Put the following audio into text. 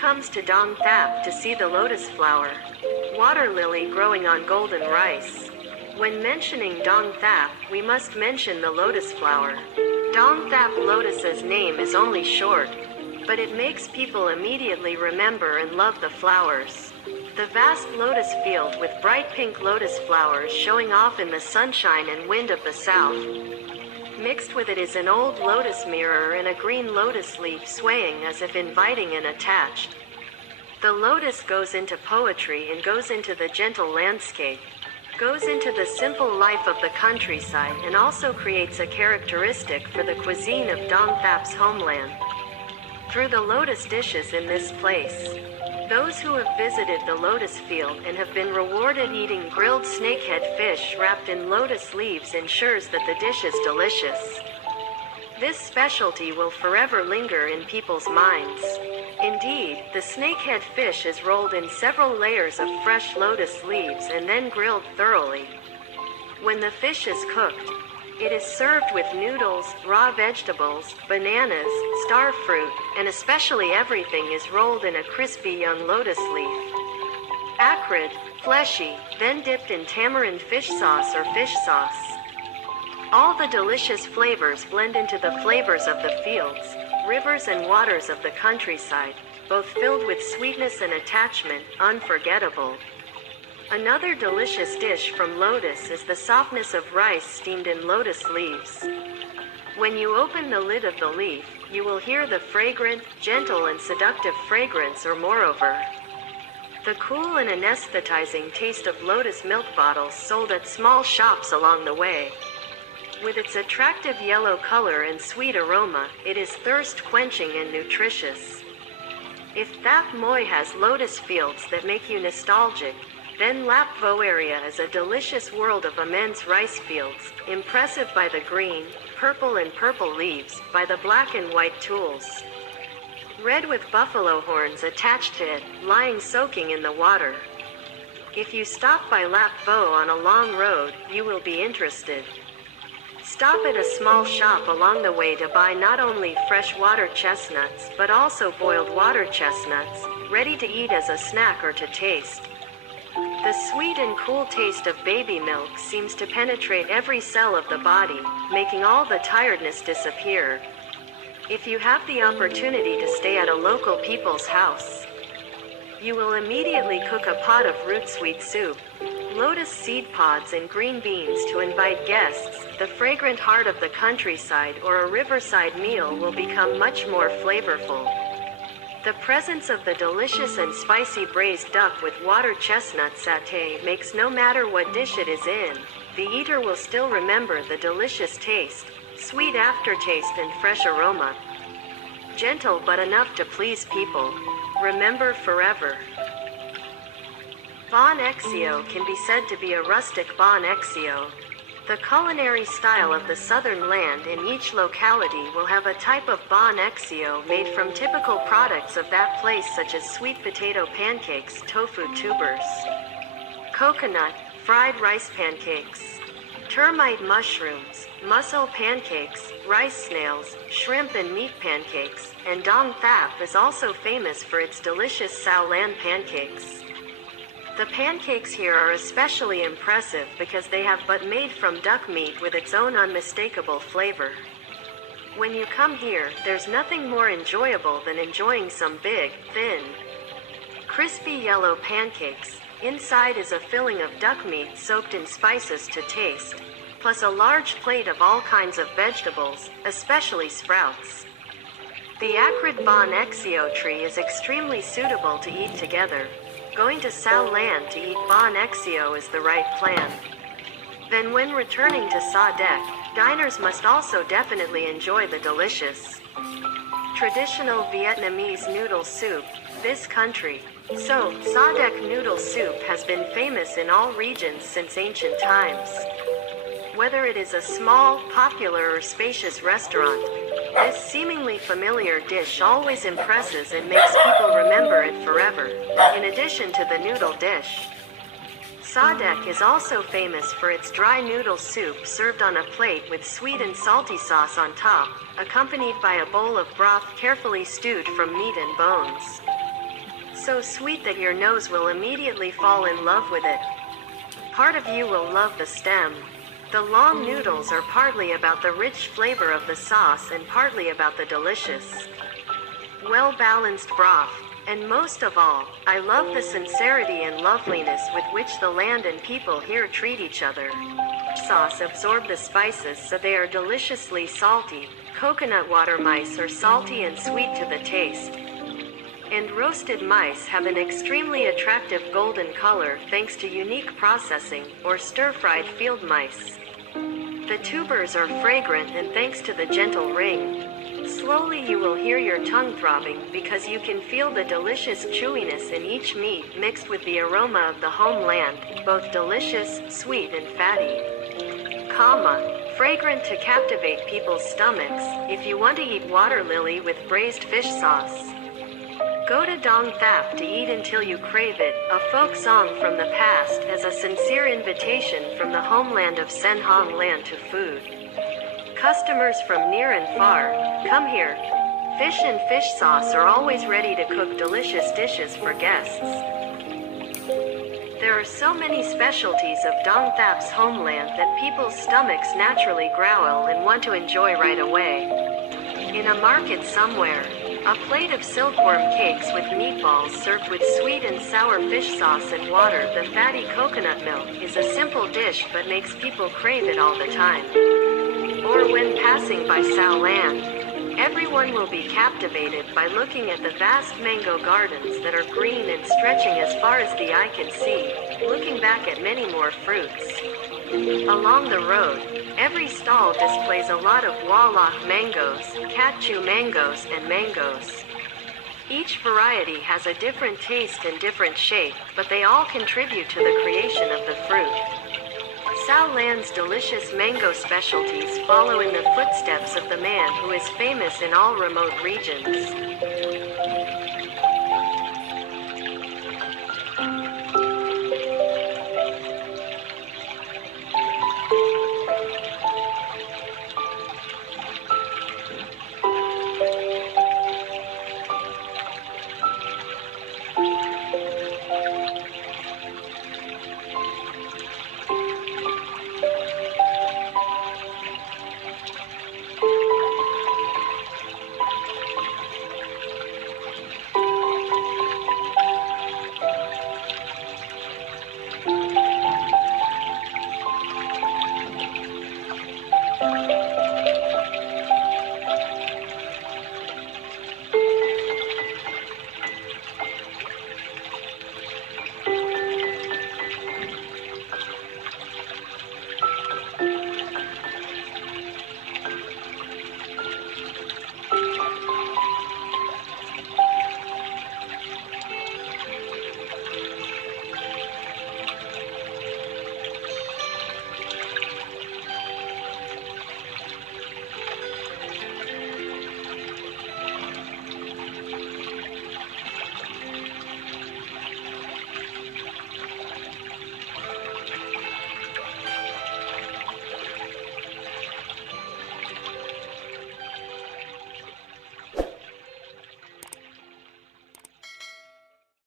comes to Dong Thap to see the lotus flower, water lily growing on golden rice. When mentioning Dong Thap, we must mention the lotus flower. Dong Thap lotus's name is only short, but it makes people immediately remember and love the flowers. The vast lotus field with bright pink lotus flowers showing off in the sunshine and wind of the south. Mixed with it is an old lotus mirror and a green lotus leaf swaying as if inviting and attached. The lotus goes into poetry and goes into the gentle landscape, goes into the simple life of the countryside, and also creates a characteristic for the cuisine of Dong Thap's homeland. Through the lotus dishes in this place, those who have visited the lotus field and have been rewarded eating grilled snakehead fish wrapped in lotus leaves ensures that the dish is delicious. This specialty will forever linger in people's minds. Indeed, the snakehead fish is rolled in several layers of fresh lotus leaves and then grilled thoroughly. When the fish is cooked, it is served with noodles, raw vegetables, bananas, star fruit, and especially everything is rolled in a crispy young lotus leaf. Acrid, fleshy, then dipped in tamarind fish sauce or fish sauce. All the delicious flavors blend into the flavors of the fields, rivers and waters of the countryside, both filled with sweetness and attachment, unforgettable. Another delicious dish from lotus is the softness of rice steamed in lotus leaves. When you open the lid of the leaf, you will hear the fragrant, gentle and seductive fragrance or moreover, the cool and anesthetizing taste of lotus milk bottles sold at small shops along the way. With its attractive yellow color and sweet aroma, it is thirst-quenching and nutritious. If Thap Moi has lotus fields that make you nostalgic, then Lap Vo area is a delicious world of immense rice fields, impressive by the green, purple and purple leaves, by the black and white tools. Red with buffalo horns attached to it, lying soaking in the water. If you stop by Lap Vo on a long road, you will be interested. Stop at a small shop along the way to buy not only fresh water chestnuts but also boiled water chestnuts, ready to eat as a snack or to taste. The sweet and cool taste of baby milk seems to penetrate every cell of the body, making all the tiredness disappear. If you have the opportunity to stay at a local people's house, you will immediately cook a pot of root sweet soup, lotus seed pods and green beans to invite guests. The fragrant heart of the countryside or a riverside meal will become much more flavorful. The presence of the delicious and spicy braised duck with water chestnut satay makes no matter what dish it is in, the eater will still remember the delicious taste, sweet aftertaste and fresh aroma. Gentle but enough to please people. Remember forever. Bon Exio can be said to be a rustic Bon Exio. The culinary style of the southern land in each locality will have a type of Bon Exio made from typical products of that place such as sweet potato pancakes, tofu tubers, coconut, fried rice pancakes, termite mushrooms, mussel pancakes, rice snails, shrimp and meat pancakes, and Dong Thap is also famous for its delicious Sao Lan pancakes. The pancakes here are especially impressive because they have but made from duck meat with its own unmistakable flavor. When you come here, there's nothing more enjoyable than enjoying some big, thin, crispy yellow pancakes. Inside is a filling of duck meat soaked in spices to taste, plus a large plate of all kinds of vegetables, especially sprouts. The acrid Bon Exio tree is extremely suitable to eat together. Going to Sao Lan to eat Bon Exio is the right plan. Then when returning to Sa Dec, diners must also definitely enjoy the delicious traditional Vietnamese noodle soup. This country, so Sa Dec noodle soup has been famous in all regions since ancient times. Whether it is a small, popular or spacious restaurant, this seemingly familiar dish always impresses and makes people remember it forever, in addition to the noodle dish. Sa Dec is also famous for its dry noodle soup served on a plate with sweet and salty sauce on top, accompanied by a bowl of broth carefully stewed from meat and bones. So sweet that your nose will immediately fall in love with it. Part of you will love the stem. The long noodles are partly about the rich flavor of the sauce and partly about the delicious, well-balanced broth. And most of all, I love the sincerity and loveliness with which the land and people here treat each other. Sauce absorb the spices so they are deliciously salty. Coconut water mice are salty and sweet to the taste. And roasted mice have an extremely attractive golden color thanks to unique processing, or stir-fried field mice. The tubers are fragrant and thanks to the gentle ring. Slowly you will hear your tongue throbbing because you can feel the delicious chewiness in each meat mixed with the aroma of the homeland, both delicious, sweet and fatty. Fragrant to captivate people's stomachs, if you want to eat water lily with braised fish sauce. Go to Dong Thap to eat until you crave it, a folk song from the past as a sincere invitation from the homeland of Sen Hong land to food. Customers from near and far, come here. Fish and fish sauce are always ready to cook delicious dishes for guests. There are so many specialties of Dong Thap's homeland that people's stomachs naturally growl and want to enjoy right away. In a market somewhere, a plate of silkworm cakes with meatballs served with sweet and sour fish sauce and water, the fatty coconut milk, is a simple dish but makes people crave it all the time. Or when passing by Sao Land, everyone will be captivated by looking at the vast mango gardens that are green and stretching as far as the eye can see, looking back at many more fruits. Along the road, every stall displays a lot of Wallach mangoes, Katchu mangoes, and mangoes. Each variety has a different taste and different shape, but they all contribute to the creation of the fruit. Sao Land's delicious mango specialties follow in the footsteps of the man who is famous in all remote regions.